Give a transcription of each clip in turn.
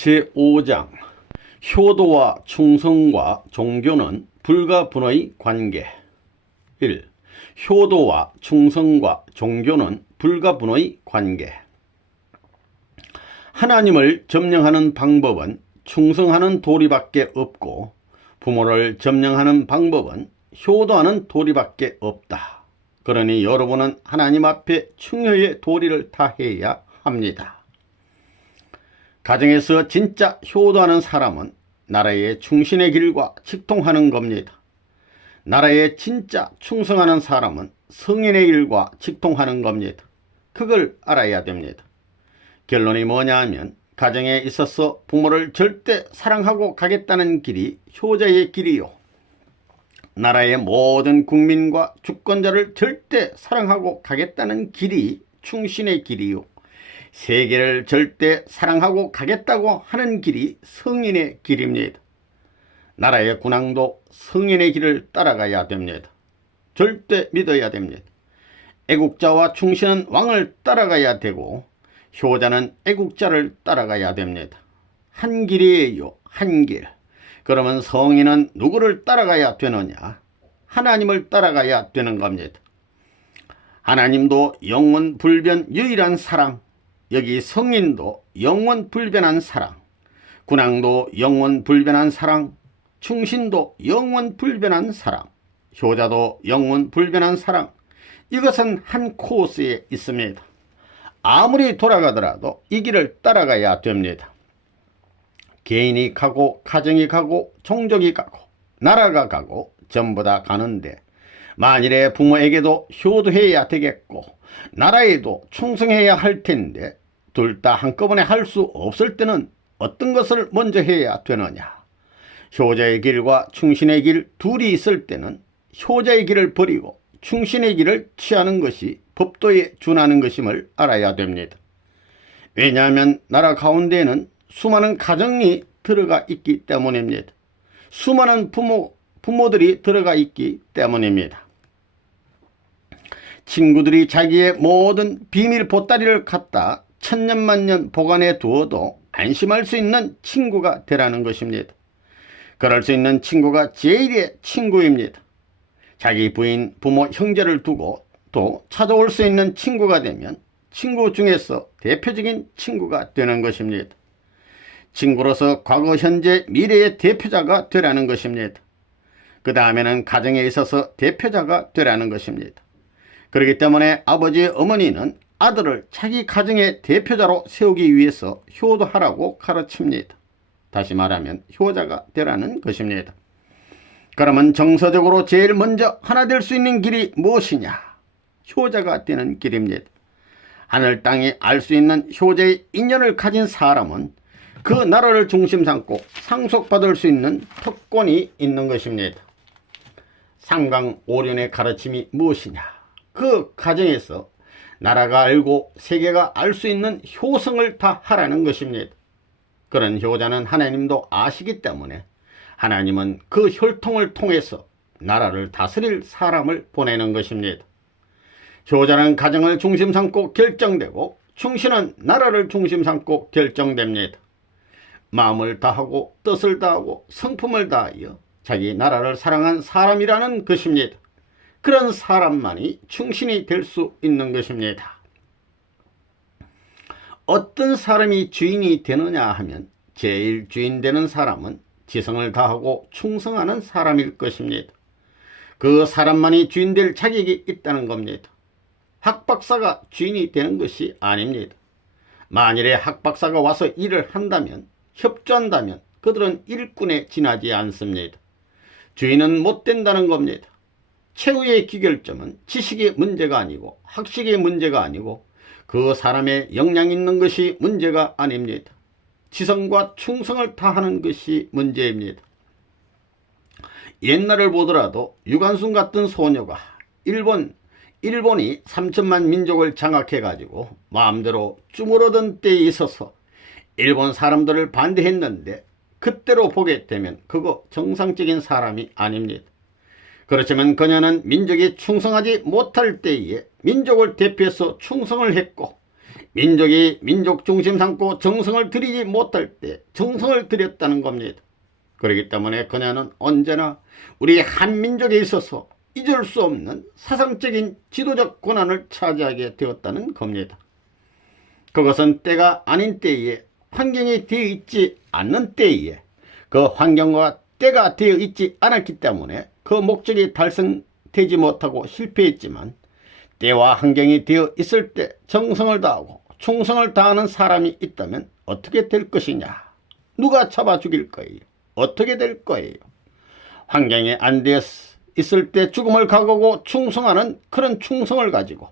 제5장 효도와 충성과 종교는 불가분의 관계. 1. 효도와 충성과 종교는 불가분의 관계. 하나님을 점령하는 방법은 충성하는 도리밖에 없고, 부모를 점령하는 방법은 효도하는 도리밖에 없다. 그러니 여러분은 하나님 앞에 충효의 도리를 다해야 합니다. 가정에서 진짜 효도하는 사람은 나라의 충신의 길과 직통하는 겁니다. 나라에 진짜 충성하는 사람은 성인의 길과 직통하는 겁니다. 그걸 알아야 됩니다. 결론이 뭐냐 하면, 가정에 있어서 부모를 절대 사랑하고 가겠다는 길이 효자의 길이요, 나라의 모든 국민과 주권자를 절대 사랑하고 가겠다는 길이 충신의 길이요, 세계를 절대 사랑하고 가겠다고 하는 길이 성인의 길입니다. 나라의 군왕도 성인의 길을 따라가야 됩니다. 절대 믿어야 됩니다. 애국자와 충신은 왕을 따라가야 되고, 효자는 애국자를 따라가야 됩니다. 한 길이에요, 한 길. 그러면 성인은 누구를 따라가야 되느냐? 하나님을 따라가야 되는 겁니다. 하나님도 영원 불변 유일한 사랑, 여기 성인도 영원 불변한 사랑, 군왕도 영원 불변한 사랑, 충신도 영원 불변한 사랑, 효자도 영원 불변한 사랑, 이것은 한 코스에 있습니다. 아무리 돌아가더라도 이 길을 따라가야 됩니다. 개인이 가고, 가정이 가고, 종족이 가고, 나라가 가고, 전부 다 가는데, 만일에 부모에게도 효도해야 되겠고 나라에도 충성해야 할 텐데, 둘 다 한꺼번에 할 수 없을 때는 어떤 것을 먼저 해야 되느냐? 효자의 길과 충신의 길 둘이 있을 때는 효자의 길을 버리고 충신의 길을 취하는 것이 법도에 준하는 것임을 알아야 됩니다. 왜냐하면 나라 가운데에는 수많은 가정이 들어가 있기 때문입니다. 수많은 부모들이 들어가 있기 때문입니다. 친구들이 자기의 모든 비밀 보따리를 갖다 천년만년 보관해 두어도 안심할 수 있는 친구가 되라는 것입니다. 그럴 수 있는 친구가 제일의 친구입니다. 자기 부인, 부모, 형제를 두고 또 찾아올 수 있는 친구가 되면 친구 중에서 대표적인 친구가 되는 것입니다. 친구로서 과거, 현재, 미래의 대표자가 되라는 것입니다. 그 다음에는 가정에 있어서 대표자가 되라는 것입니다. 그렇기 때문에 아버지, 어머니는 아들을 자기 가정의 대표자로 세우기 위해서 효도하라고 가르칩니다. 다시 말하면 효자가 되라는 것입니다. 그러면 정서적으로 제일 먼저 하나 될 수 있는 길이 무엇이냐? 효자가 되는 길입니다. 하늘 땅이 알 수 있는 효자의 인연을 가진 사람은 그 나라를 중심 삼고 상속받을 수 있는 특권이 있는 것입니다. 상강오륜의 가르침이 무엇이냐? 그 가정에서 나라가 알고 세계가 알 수 있는 효성을 다 하라는 것입니다. 그런 효자는 하나님도 아시기 때문에 하나님은 그 혈통을 통해서 나라를 다스릴 사람을 보내는 것입니다. 효자는 가정을 중심 삼고 결정되고, 충신은 나라를 중심 삼고 결정됩니다. 마음을 다하고 뜻을 다하고 성품을 다하여 자기 나라를 사랑한 사람이라는 것입니다. 그런 사람만이 충신이 될 수 있는 것입니다. 어떤 사람이 주인이 되느냐 하면, 제일 주인 되는 사람은 지성을 다하고 충성하는 사람일 것입니다. 그 사람만이 주인 될 자격이 있다는 겁니다. 학박사가 주인이 되는 것이 아닙니다. 만일에 학박사가 와서 일을 한다면, 협조한다면 그들은 일꾼에 지나지 않습니다. 주인은 못 된다는 겁니다. 최후의 기결점은 지식의 문제가 아니고 학식의 문제가 아니고 그 사람의 역량 있는 것이 문제가 아닙니다. 지성과 충성을 다하는 것이 문제입니다. 옛날을 보더라도 유관순 같은 소녀가 일본이 3천만 민족을 장악해 가지고 마음대로 쭈무르던 때에 있어서 일본 사람들을 반대했는데, 그때로 보게 되면 그거 정상적인 사람이 아닙니다. 그렇지만 그녀는 민족이 충성하지 못할 때에 민족을 대표해서 충성을 했고, 민족이 민족 중심 삼고 정성을 들이지 못할 때 정성을 들였다는 겁니다. 그렇기 때문에 그녀는 언제나 우리 한민족에 있어서 잊을 수 없는 사상적인 지도적 권한을 차지하게 되었다는 겁니다. 그것은 때가 아닌 때에, 환경이 되어 있지 않는 때에, 그 환경과 때가 되어 있지 않았기 때문에 그 목적이 달성되지 못하고 실패했지만, 때와 환경이 되어 있을 때 정성을 다하고 충성을 다하는 사람이 있다면 어떻게 될 것이냐? 누가 잡아 죽일 거예요? 어떻게 될 거예요? 환경이 안 되어 있을 때 죽음을 각오하고 충성하는 그런 충성을 가지고,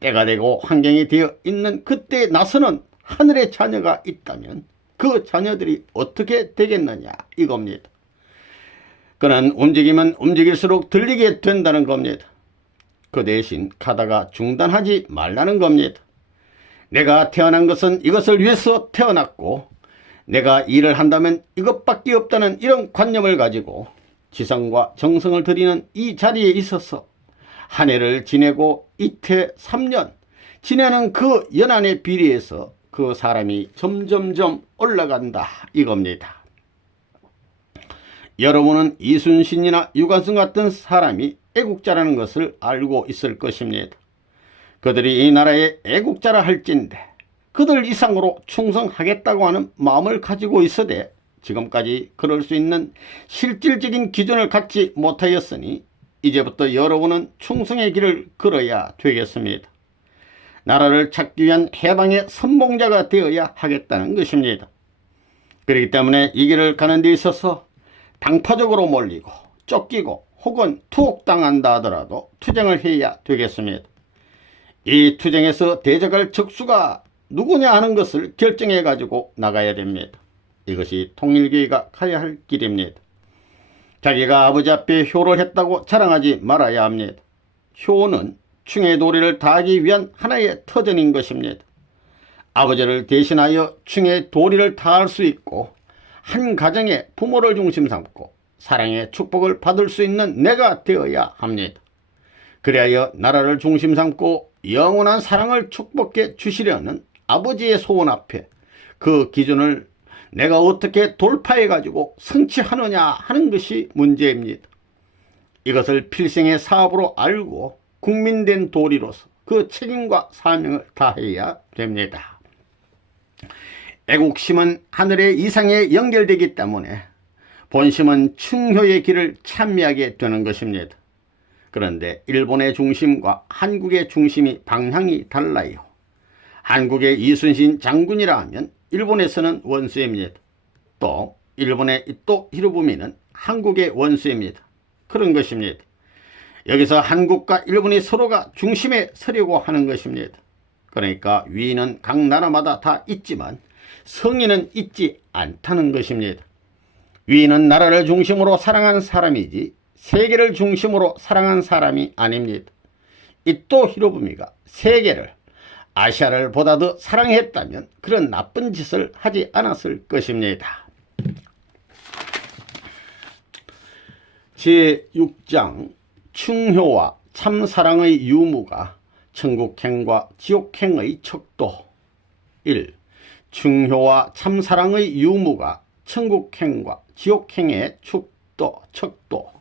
때가 되고 환경이 되어 있는 그때에 나서는 하늘의 자녀가 있다면 그 자녀들이 어떻게 되겠느냐 이겁니다. 그는 움직이면 움직일수록 들리게 된다는 겁니다. 그 대신 가다가 중단하지 말라는 겁니다. 내가 태어난 것은 이것을 위해서 태어났고 내가 일을 한다면 이것밖에 없다는 이런 관념을 가지고 지성과 정성을 들이는 이 자리에 있어서 한 해를 지내고 이태 3년 지내는 그 연한에 비례해서 그 사람이 점점점 올라간다 이겁니다. 여러분은 이순신이나 유관순 같은 사람이 애국자라는 것을 알고 있을 것입니다. 그들이 이 나라의 애국자라 할진대 그들 이상으로 충성하겠다고 하는 마음을 가지고 있어대 지금까지 그럴 수 있는 실질적인 기준을 갖지 못하였으니 이제부터 여러분은 충성의 길을 걸어야 되겠습니다. 나라를 찾기 위한 해방의 선봉자가 되어야 하겠다는 것입니다. 그렇기 때문에 이 길을 가는 데 있어서 당파적으로 몰리고 쫓기고 혹은 투옥당한다 하더라도 투쟁을 해야 되겠습니다. 이 투쟁에서 대적할 적수가 누구냐 하는 것을 결정해 가지고 나가야 됩니다. 이것이 통일교회가 가야 할 길입니다. 자기가 아버지 앞에 효를 했다고 자랑하지 말아야 합니다. 효는 충의 도리를 다하기 위한 하나의 터전인 것입니다. 아버지를 대신하여 충의 도리를 다할 수 있고 한 가정의 부모를 중심 삼고 사랑의 축복을 받을 수 있는 내가 되어야 합니다. 그리하여 나라를 중심 삼고 영원한 사랑을 축복해 주시려는 아버지의 소원 앞에 그 기준을 내가 어떻게 돌파해 가지고 성취하느냐 하는 것이 문제입니다. 이것을 필생의 사업으로 알고 국민된 도리로서 그 책임과 사명을 다해야 됩니다. 애국심은 하늘의 이상에 연결되기 때문에 본심은 충효의 길을 찬미하게 되는 것입니다. 그런데 일본의 중심과 한국의 중심이 방향이 달라요. 한국의 이순신 장군이라 하면 일본에서는 원수입니다. 또 일본의 이토 히로부미는 한국의 원수입니다. 그런 것입니다. 여기서 한국과 일본이 서로가 중심에 서려고 하는 것입니다. 그러니까 위인은 각 나라마다 다 있지만 성인은 있지 않다는 것입니다. 위인은 나라를 중심으로 사랑한 사람이지 세계를 중심으로 사랑한 사람이 아닙니다. 이토 히로부미가 세계를 아시아를 보다 더 사랑했다면 그런 나쁜 짓을 하지 않았을 것입니다. 제6장 충효와 참사랑의 유무가 천국행과 지옥행의 척도. 1. 충효와 참사랑의 유무가 천국행과 지옥행의 척도.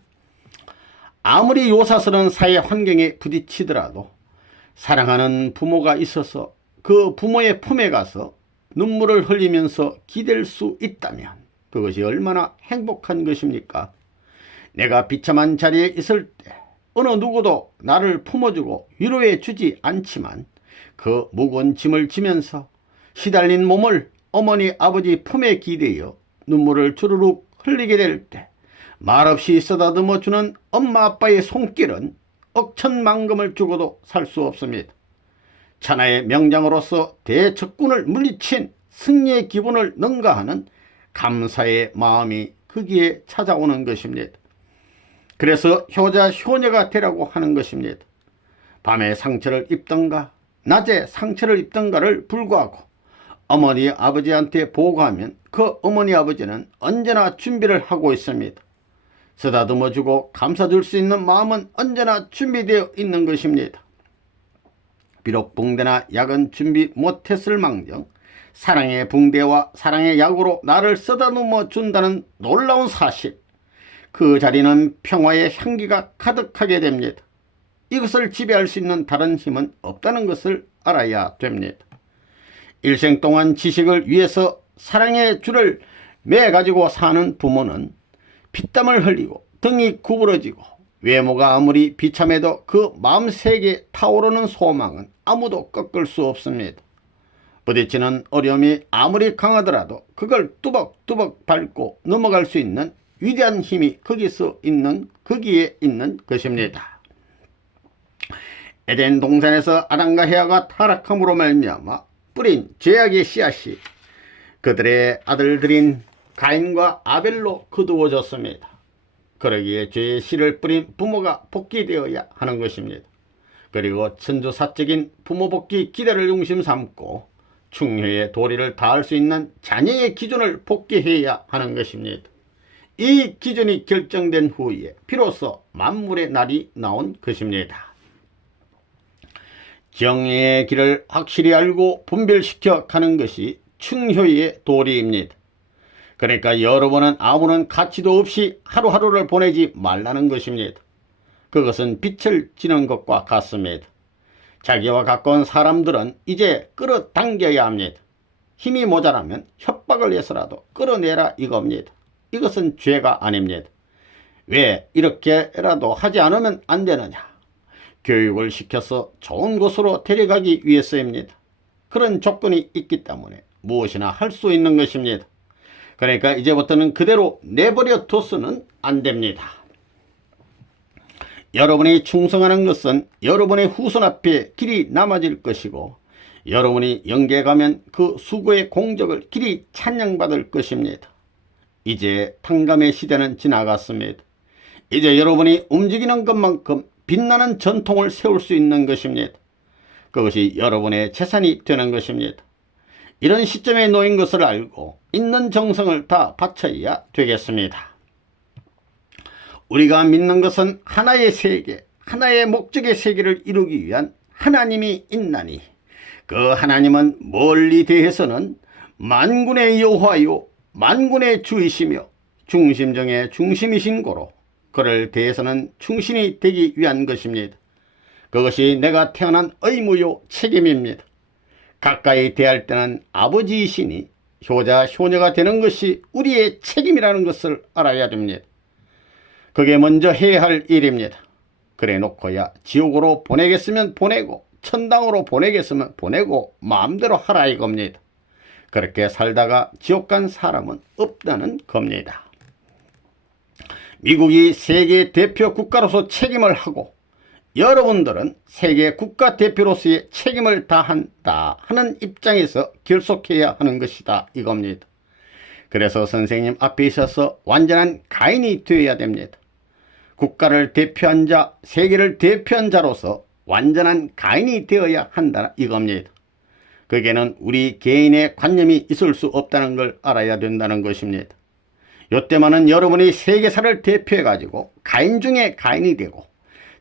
아무리 요사스러운 사회 환경에 부딪히더라도 사랑하는 부모가 있어서 그 부모의 품에 가서 눈물을 흘리면서 기댈 수 있다면 그것이 얼마나 행복한 것입니까? 내가 비참한 자리에 있을 때 어느 누구도 나를 품어주고 위로해 주지 않지만 그 무거운 짐을 지면서 시달린 몸을 어머니 아버지 품에 기대어 눈물을 주르륵 흘리게 될 때 말없이 쓰다듬어 주는 엄마 아빠의 손길은 억천만금을 주고도 살 수 없습니다. 천하의 명장으로서 대적군을 물리친 승리의 기분을 능가하는 감사의 마음이 거기에 찾아오는 것입니다. 그래서 효자 효녀가 되라고 하는 것입니다. 밤에 상처를 입던가 낮에 상처를 입던가를 불구하고 어머니 아버지한테 보고하면 그 어머니 아버지는 언제나 준비를 하고 있습니다. 쓰다듬어주고 감싸줄 수 있는 마음은 언제나 준비되어 있는 것입니다. 비록 붕대나 약은 준비 못했을 망정 사랑의 붕대와 사랑의 약으로 나를 쓰다듬어 준다는 놀라운 사실, 그 자리는 평화의 향기가 가득하게 됩니다. 이것을 지배할 수 있는 다른 힘은 없다는 것을 알아야 됩니다. 일생 동안 지식을 위해서 사랑의 줄을 매가지고 사는 부모는 피땀을 흘리고 등이 구부러지고 외모가 아무리 비참해도 그 마음색에 타오르는 소망은 아무도 꺾을 수 없습니다. 부딪히는 어려움이 아무리 강하더라도 그걸 뚜벅뚜벅 밟고 넘어갈 수 있는 위대한 힘이 거기에 있는 것입니다. 에덴 동산에서 아담과 헤아가 타락함으로 말미암아 뿌린 죄악의 씨앗이 그들의 아들들인 가인과 아벨로 거두어졌습니다. 그러기에 죄의 씨를 뿌린 부모가 복귀되어야 하는 것입니다. 그리고 천주사적인 부모 복귀 기대를 중심 삼고 충효의 도리를 다할 수 있는 자녀의 기준을 복귀해야 하는 것입니다. 이 기준이 결정된 후에 비로소 만물의 날이 나온 것입니다. 정의의 길을 확실히 알고 분별시켜 가는 것이 충효의 도리입니다. 그러니까 여러분은 아무런 가치도 없이 하루하루를 보내지 말라는 것입니다. 그것은 빛을 지는 것과 같습니다. 자기와 가까운 사람들은 이제 끌어당겨야 합니다. 힘이 모자라면 협박을 해서라도 끌어내라 이겁니다. 이것은 죄가 아닙니다. 왜 이렇게라도 하지 않으면 안 되느냐? 교육을 시켜서 좋은 곳으로 데려가기 위해서입니다. 그런 조건이 있기 때문에 무엇이나 할 수 있는 것입니다. 그러니까 이제부터는 그대로 내버려 둬서는 안 됩니다. 여러분이 충성하는 것은 여러분의 후손 앞에 길이 남아질 것이고 여러분이 영계에 가면 그 수고의 공적을 길이 찬양받을 것입니다. 이제 탕감의 시대는 지나갔습니다. 이제 여러분이 움직이는 것만큼 빛나는 전통을 세울 수 있는 것입니다. 그것이 여러분의 재산이 되는 것입니다. 이런 시점에 놓인 것을 알고 있는 정성을 다 바쳐야 되겠습니다. 우리가 믿는 것은 하나의 세계, 하나의 목적의 세계를 이루기 위한 하나님이 있나니 그 하나님은 멀리 대해서는 만군의 여호와요 만군의 주이시며 중심 중에 중심이신 고로 그를 대해서는 충신이 되기 위한 것입니다. 그것이 내가 태어난 의무요 책임입니다. 가까이 대할 때는 아버지이시니 효자 효녀가 되는 것이 우리의 책임이라는 것을 알아야 됩니다. 그게 먼저 해야 할 일입니다. 그래 놓고야 지옥으로 보내겠으면 보내고 천당으로 보내겠으면 보내고 마음대로 하라 이겁니다. 그렇게 살다가 지옥 간 사람은 없다는 겁니다. 미국이 세계 대표 국가로서 책임을 하고 여러분들은 세계 국가대표로서의 책임을 다한다 하는 입장에서 결속해야 하는 것이다 이겁니다. 그래서 선생님 앞에 있어서 완전한 가인이 되어야 됩니다. 국가를 대표한 자, 세계를 대표한 자로서 완전한 가인이 되어야 한다 이겁니다. 거기에는 우리 개인의 관념이 있을 수 없다는 걸 알아야 된다는 것입니다. 요때만은 여러분이 세계사를 대표해 가지고 가인 중에 가인이 되고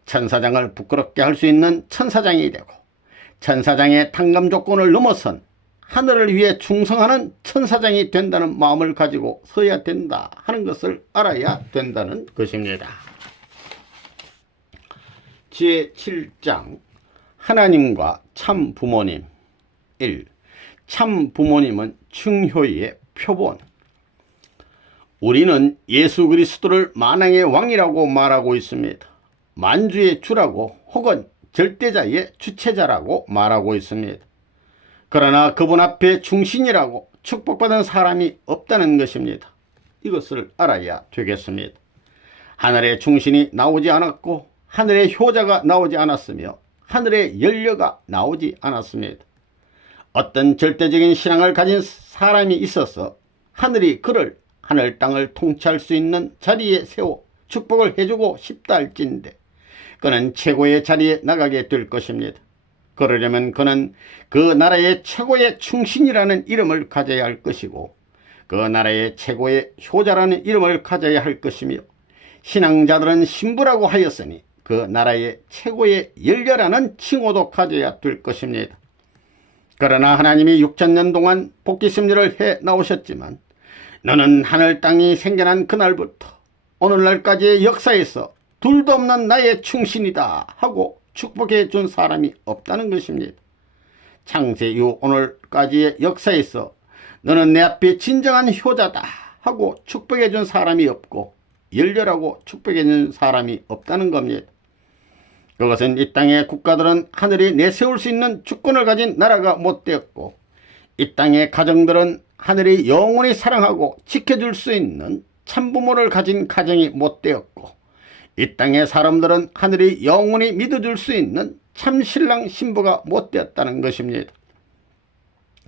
천사장을 부끄럽게 할 수 있는 천사장이 되고 천사장의 탕감 조건을 넘어선 하늘을 위해 충성하는 천사장이 된다는 마음을 가지고 서야 된다 하는 것을 알아야 된다는 것입니다. 제7장 하나님과 참 부모님 1. 참 부모님은 충효의 표본. 우리는 예수 그리스도를 만왕의 왕이라고 말하고 있습니다. 만주의 주라고 혹은 절대자의 주체자라고 말하고 있습니다. 그러나 그분 앞에 충신이라고 축복받은 사람이 없다는 것입니다. 이것을 알아야 되겠습니다. 하늘의 충신이 나오지 않았고 하늘의 효자가 나오지 않았으며 하늘의 연료가 나오지 않았습니다. 어떤 절대적인 신앙을 가진 사람이 있어서 하늘이 그를 하늘 땅을 통치할 수 있는 자리에 세워 축복을 해주고 싶다 할진대 그는 최고의 자리에 나가게 될 것입니다. 그러려면 그는 그 나라의 최고의 충신이라는 이름을 가져야 할 것이고 그 나라의 최고의 효자라는 이름을 가져야 할 것이며 신앙자들은 신부라고 하였으니 그 나라의 최고의 열렬하는 칭호도 가져야 될 것입니다. 그러나 하나님이 6,000년 동안 복귀 섭리를 해 나오셨지만 너는 하늘 땅이 생겨난 그날부터 오늘날까지의 역사에서 둘도 없는 나의 충신이다 하고 축복해 준 사람이 없다는 것입니다. 창세 이후 오늘까지의 역사에서 너는 내 앞에 진정한 효자다 하고 축복해 준 사람이 없고 열렬하고 축복해 준 사람이 없다는 겁니다. 그것은 이 땅의 국가들은 하늘이 내세울 수 있는 주권을 가진 나라가 못 되었고 이 땅의 가정들은 하늘이 영원히 사랑하고 지켜줄 수 있는 참부모를 가진 가정이 못 되었고 이 땅의 사람들은 하늘이 영원히 믿어줄 수 있는 참신랑 신부가 못 되었다는 것입니다.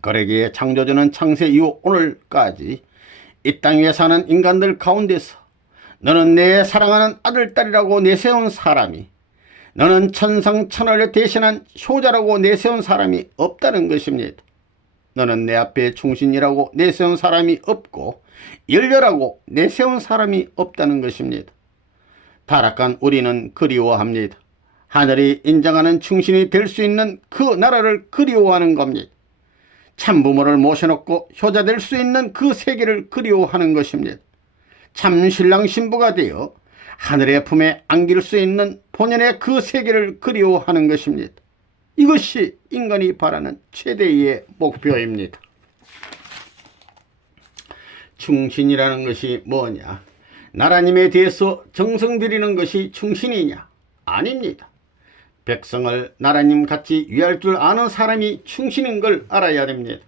그러기에 창조주는 창세 이후 오늘까지 이 땅에 사는 인간들 가운데서 너는 내 사랑하는 아들, 딸이라고 내세운 사람이 너는 천상천하를 대신한 효자라고 내세운 사람이 없다는 것입니다. 너는 내 앞에 충신이라고 내세운 사람이 없고 열렬하고 내세운 사람이 없다는 것입니다. 타락한 우리는 그리워합니다. 하늘이 인정하는 충신이 될 수 있는 그 나라를 그리워하는 겁니다. 참부모를 모셔놓고 효자 될 수 있는 그 세계를 그리워하는 것입니다. 참 신랑 신부가 되어 하늘의 품에 안길 수 있는 본연의 그 세계를 그리워하는 것입니다. 이것이 인간이 바라는 최대의 목표입니다. 충신이라는 것이 뭐냐? 나라님에 대해서 정성 들이는 것이 충신이냐? 아닙니다. 백성을 나라님 같이 위할 줄 아는 사람이 충신인 걸 알아야 됩니다.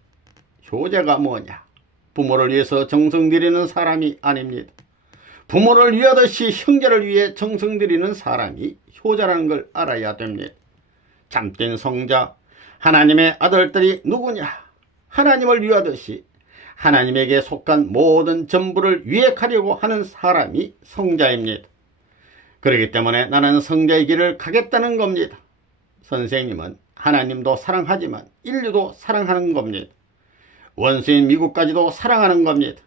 효자가 뭐냐? 부모를 위해서 정성 들이는 사람이 아닙니다. 부모를 위하듯이 형제를 위해 정성 들이는 사람이 효자라는 걸 알아야 됩니다. 참된 성자, 하나님의 아들들이 누구냐? 하나님을 위하듯이 하나님에게 속한 모든 전부를 위해가려고 하는 사람이 성자입니다. 그렇기 때문에 나는 성자의 길을 가겠다는 겁니다. 선생님은 하나님도 사랑하지만 인류도 사랑하는 겁니다. 원수인 미국까지도 사랑하는 겁니다.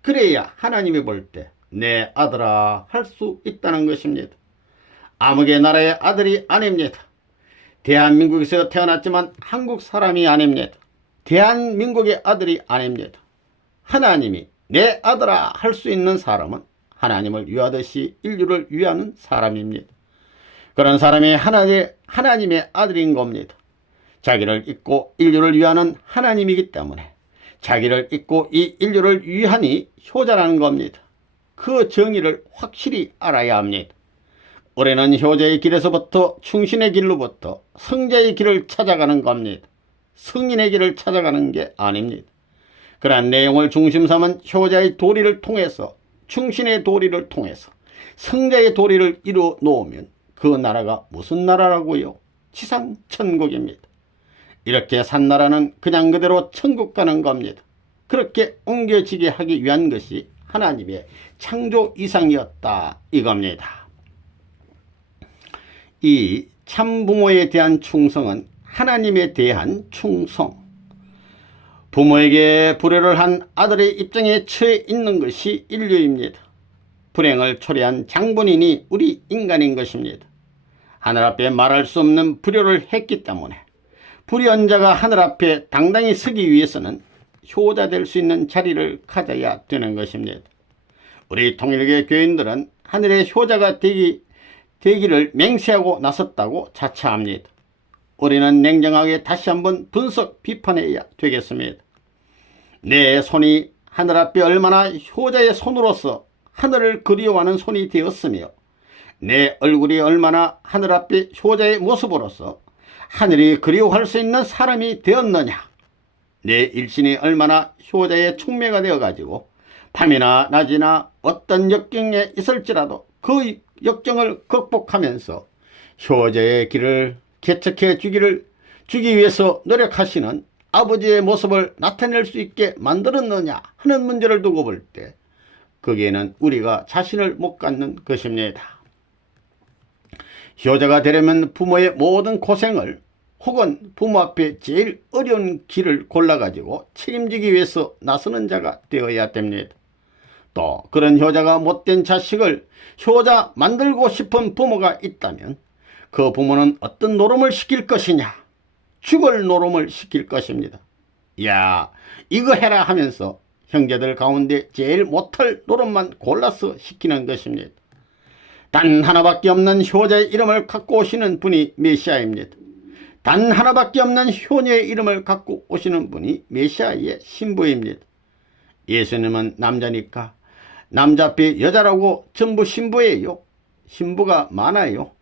그래야 하나님이 볼 때 내 아들아 할 수 있다는 것입니다. 아무개 나라의 아들이 아닙니다. 대한민국에서 태어났지만 한국 사람이 아닙니다. 대한민국의 아들이 아닙니다. 하나님이 내 아들아 할 수 있는 사람은 하나님을 위하듯이 인류를 위하는 사람입니다. 그런 사람이 하나님의 아들인 겁니다. 자기를 잊고 인류를 위하는 하나님이기 때문에 자기를 잊고 이 인류를 위하니 효자라는 겁니다. 그 정의를 확실히 알아야 합니다. 우리는 효자의 길에서부터 충신의 길로부터 성자의 길을 찾아가는 겁니다. 성인의 길을 찾아가는 게 아닙니다. 그러한 내용을 중심 삼은 효자의 도리를 통해서 충신의 도리를 통해서 성자의 도리를 이루어 놓으면 그 나라가 무슨 나라라고요? 지상 천국입니다. 이렇게 산 나라는 그냥 그대로 천국 가는 겁니다. 그렇게 옮겨지게 하기 위한 것이 하나님의 창조 이상이었다 이겁니다. 이 참부모에 대한 충성은 하나님에 대한 충성. 부모에게 불효를 한 아들의 입장에 처해 있는 것이 인류입니다. 불행을 초래한 장본인이 우리 인간인 것입니다. 하늘 앞에 말할 수 없는 불효를 했기 때문에 불의한 자가 하늘 앞에 당당히 서기 위해서는 효자 될 수 있는 자리를 가져야 되는 것입니다. 우리 통일교 교인들은 하늘의 효자가 되기를 맹세하고 나섰다고 자처합니다. 우리는 냉정하게 다시 한번 분석 비판해야 되겠습니다. 내 손이 하늘 앞에 얼마나 효자의 손으로서 하늘을 그리워하는 손이 되었으며 내 얼굴이 얼마나 하늘 앞에 효자의 모습으로서 하늘이 그리워할 수 있는 사람이 되었느냐. 내 일신이 얼마나 효자의 촉매가 되어가지고 밤이나 낮이나 어떤 역경에 있을지라도 그 역경을 극복하면서 효자의 길을 개척해 주기 위해서 노력하시는 아버지의 모습을 나타낼 수 있게 만들었느냐 하는 문제를 두고 볼 때 거기에는 우리가 자신을 못 갖는 것입니다. 효자가 되려면 부모의 모든 고생을 혹은 부모 앞에 제일 어려운 길을 골라가지고 책임지기 위해서 나서는 자가 되어야 됩니다. 또 그런 효자가 못된 자식을 효자 만들고 싶은 부모가 있다면 그 부모는 어떤 노름을 시킬 것이냐? 죽을 노름을 시킬 것입니다. 야, 이거 해라 하면서 형제들 가운데 제일 못할 노름만 골라서 시키는 것입니다. 단 하나밖에 없는 효자의 이름을 갖고 오시는 분이 메시아입니다. 단 하나밖에 없는 효녀의 이름을 갖고 오시는 분이 메시아의 신부입니다. 예수님은 남자니까 남자 앞에 여자라고 전부 신부예요. 신부가 많아요.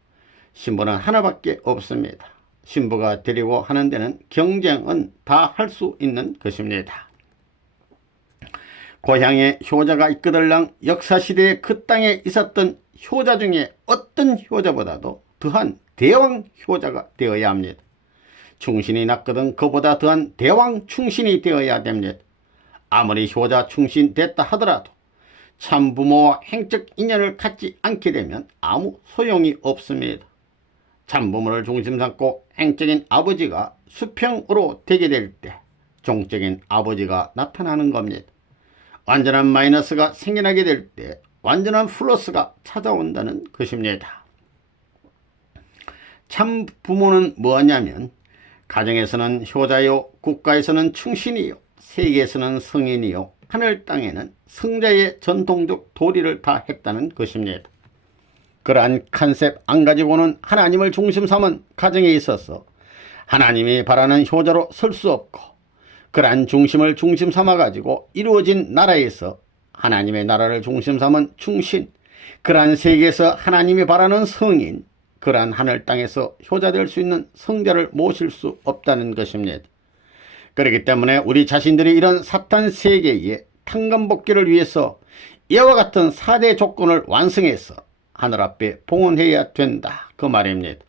신부는 하나밖에 없습니다. 신부가 데리고 하는 데는 경쟁은 다 할 수 있는 것입니다. 고향에 효자가 있거들랑 역사시대에 그 땅에 있었던 효자 중에 어떤 효자보다도 더한 대왕 효자가 되어야 합니다. 충신이 났거든 그보다 더한 대왕 충신이 되어야 됩니다. 아무리 효자 충신 됐다 하더라도 참부모와 행적 인연을 갖지 않게 되면 아무 소용이 없습니다. 참부모를 중심 삼고 행적인 아버지가 수평으로 되게 될 때 종적인 아버지가 나타나는 겁니다. 완전한 마이너스가 생겨나게 될 때 완전한 플러스가 찾아온다는 것입니다. 참부모는 뭐냐면 가정에서는 효자요, 국가에서는 충신이요, 세계에서는 성인이요, 하늘 땅에는 성자의 전통적 도리를 다 했다는 것입니다. 그러한 컨셉 안 가지고는 하나님을 중심 삼은 가정에 있어서 하나님이 바라는 효자로 설 수 없고, 그러한 중심을 중심 삼아 가지고 이루어진 나라에서 하나님의 나라를 중심 삼은 충신, 그러한 세계에서 하나님이 바라는 성인, 그러한 하늘 땅에서 효자 될 수 있는 성자를 모실 수 없다는 것입니다. 그렇기 때문에 우리 자신들이 이런 사탄 세계의 탕감복귀를 위해서 이와 같은 4대 조건을 완성해서 하늘 앞에 봉헌해야 된다, 그 말입니다.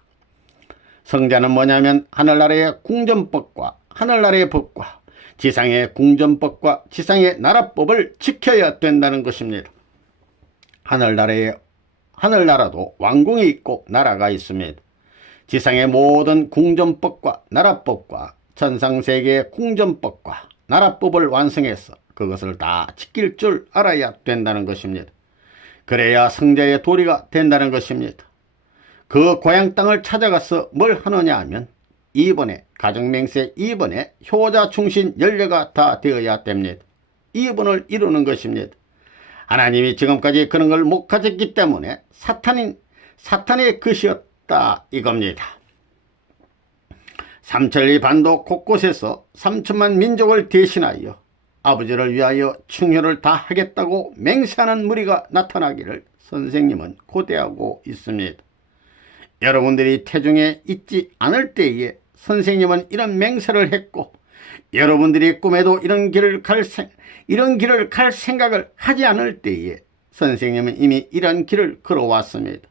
성자는 뭐냐면 하늘나라의 궁전법과 하늘나라의 법과 지상의 궁전법과 지상의 나라법을 지켜야 된다는 것입니다. 하늘나라도 왕궁이 있고 나라가 있습니다. 지상의 모든 궁전법과 나라법과 천상세계의 궁전법과 나라법을 완성해서 그것을 다 지킬 줄 알아야 된다는 것입니다. 그래야 성자의 도리가 된다는 것입니다. 그 고향 땅을 찾아가서 뭘 하느냐 하면 이번에 가정맹세 2번에 효자 충신 연례가 다 되어야 됩니다. 2번을 이루는 것입니다. 하나님이 지금까지 그런 걸 못 가졌기 때문에 사탄의 것이었다 이겁니다. 삼천리 반도 곳곳에서 3천만 민족을 대신하여 아버지를 위하여 충효를 다 하겠다고 맹세하는 무리가 나타나기를 선생님은 고대하고 있습니다. 여러분들이 태중에 있지 않을 때에 선생님은 이런 맹세를 했고, 여러분들이 꿈에도 이런 길을 갈 생각을 하지 않을 때에 선생님은 이미 이런 길을 걸어왔습니다.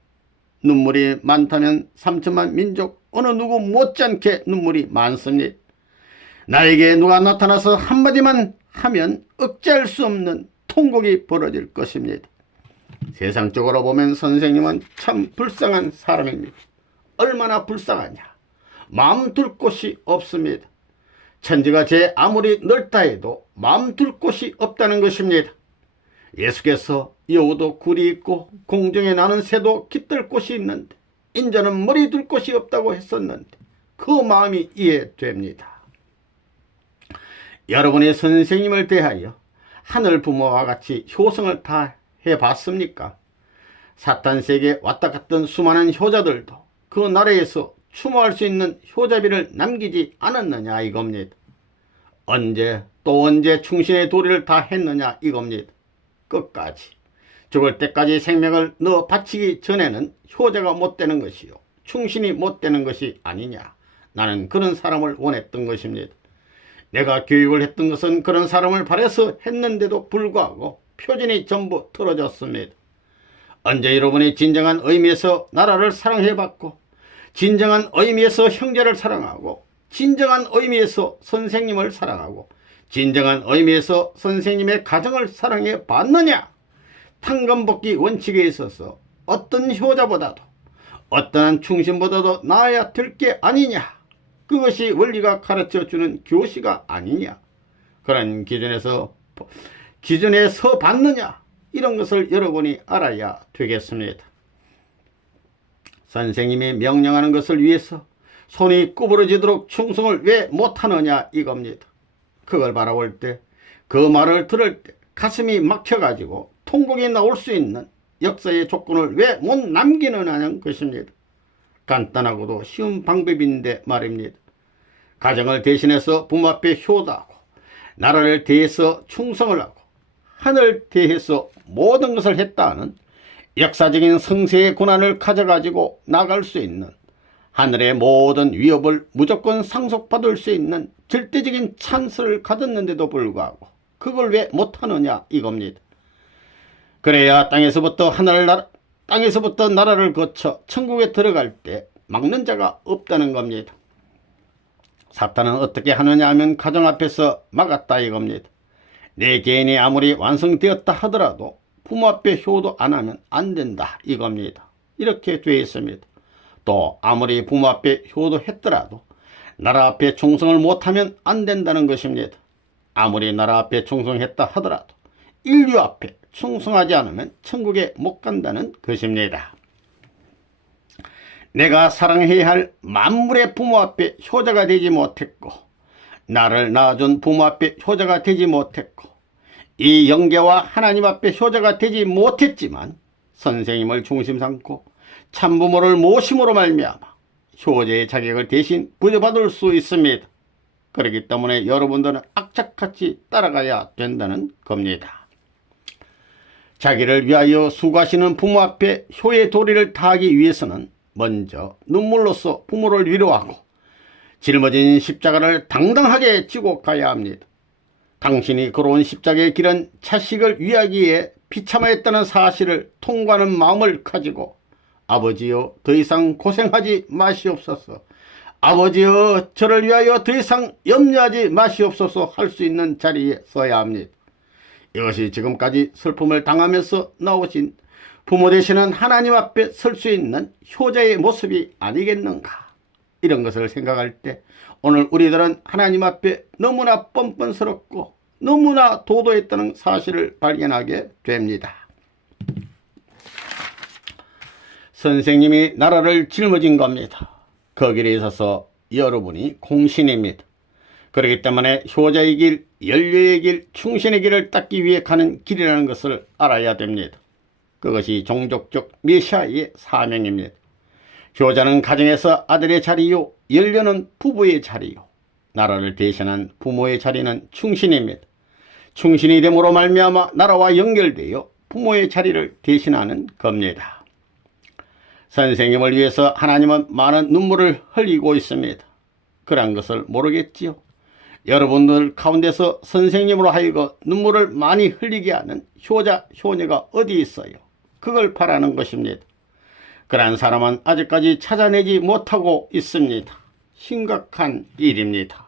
눈물이 많다면 3천만 민족 어느 누구 못지않게 눈물이 많습니다. 나에게 누가 나타나서 한마디만 하면 억제할 수 없는 통곡이 벌어질 것입니다. 세상적으로 보면 선생님은 참 불쌍한 사람입니다. 얼마나 불쌍하냐. 마음 둘 곳이 없습니다. 천지가 제 아무리 넓다 해도 마음 둘 곳이 없다는 것입니다. 예수께서 여우도 굴이 있고 공중에 나는 새도 깃들 곳이 있는데 인자는 머리 둘 곳이 없다고 했었는데 그 마음이 이해됩니다. 여러분의 선생님을 대하여 하늘 부모와 같이 효성을 다 해봤습니까? 사탄 세계에 왔다 갔던 수많은 효자들도 그 나라에서 추모할 수 있는 효자비를 남기지 않았느냐 이겁니다. 언제 또 언제 충신의 도리를 다 했느냐 이겁니다. 끝까지 죽을 때까지 생명을 넣어 바치기 전에는 효자가 못 되는 것이요 충신이 못 되는 것이 아니냐. 나는 그런 사람을 원했던 것입니다. 내가 교육을 했던 것은 그런 사람을 바래서 했는데도 불구하고 표준이 전부 틀어졌습니다. 언제 여러분이 진정한 의미에서 나라를 사랑해봤고 진정한 의미에서 형제를 사랑하고 진정한 의미에서 선생님을 사랑하고 진정한 의미에서 선생님의 가정을 사랑해 봤느냐? 탕감복귀 원칙에 있어서 어떤 효자보다도 어떠한 충신보다도 나아야 될 게 아니냐? 그것이 원리가 가르쳐주는 교시가 아니냐? 그런 기준에 서 봤느냐? 이런 것을 여러분이 알아야 되겠습니다. 선생님이 명령하는 것을 위해서 손이 구부러지도록 충성을 왜 못하느냐 이겁니다. 그걸 바라볼 때, 그 말을 들을 때 가슴이 막혀가지고 통곡이 나올 수 있는 역사의 조건을 왜 못 남기느냐는 것입니다. 간단하고도 쉬운 방법인데 말입니다. 가정을 대신해서 부모 앞에 효도하고, 나라를 대해서 충성을 하고, 하늘을 대해서 모든 것을 했다는 역사적인 성세의 고난을 가져가지고 나갈 수 있는, 하늘의 모든 위협을 무조건 상속받을 수 있는 절대적인 찬스를 가졌는데도 불구하고 그걸 왜 못하느냐 이겁니다. 그래야 땅에서부터 나라를 거쳐 천국에 들어갈 때 막는 자가 없다는 겁니다. 사탄은 어떻게 하느냐 하면 가정 앞에서 막았다 이겁니다. 내 개인이 아무리 완성되었다 하더라도 부모 앞에 효도 안 하면 안 된다 이겁니다. 이렇게 되어 있습니다. 또 아무리 부모 앞에 효도했더라도 나라 앞에 충성을 못하면 안 된다는 것입니다. 아무리 나라 앞에 충성했다 하더라도 인류 앞에 충성하지 않으면 천국에 못 간다는 것입니다. 내가 사랑해야 할 만물의 부모 앞에 효자가 되지 못했고, 나를 낳아준 부모 앞에 효자가 되지 못했고, 이 영계와 하나님 앞에 효자가 되지 못했지만 선생님을 중심 삼고 참부모를 모심으로 말미암아 효자의 자격을 대신 부여받을 수 있습니다. 그렇기 때문에 여러분들은 악착같이 따라가야 된다는 겁니다. 자기를 위하여 수고하시는 부모 앞에 효의 도리를 다하기 위해서는 먼저 눈물로써 부모를 위로하고 짊어진 십자가를 당당하게 지고 가야 합니다. 당신이 걸어온 십자가의 길은 자식을 위하기에 비참하였다는 사실을 통과하는 마음을 가지고, 아버지여 더 이상 고생하지 마시옵소서, 아버지여 저를 위하여 더 이상 염려하지 마시옵소서 할 수 있는 자리에 서야 합니다. 이것이 지금까지 슬픔을 당하면서 나오신 부모 되시는 하나님 앞에 설 수 있는 효자의 모습이 아니겠는가. 이런 것을 생각할 때 오늘 우리들은 하나님 앞에 너무나 뻔뻔스럽고 너무나 도도했다는 사실을 발견하게 됩니다. 선생님이 나라를 짊어진 겁니다. 그 길에 있어서 여러분이 공신입니다. 그렇기 때문에 효자의 길, 연료의 길, 충신의 길을 닦기 위해 가는 길이라는 것을 알아야 됩니다. 그것이 종족적 메시아의 사명입니다. 효자는 가정에서 아들의 자리요, 연료는 부부의 자리요, 나라를 대신한 부모의 자리는 충신입니다. 충신이 됨으로 말미암아 나라와 연결되어 부모의 자리를 대신하는 겁니다. 선생님을 위해서 하나님은 많은 눈물을 흘리고 있습니다. 그런 것을 모르겠지요. 여러분들 가운데서 선생님으로 하여금 눈물을 많이 흘리게 하는 효자, 효녀가 어디 있어요? 그걸 바라는 것입니다. 그러한 사람은 아직까지 찾아내지 못하고 있습니다. 심각한 일입니다.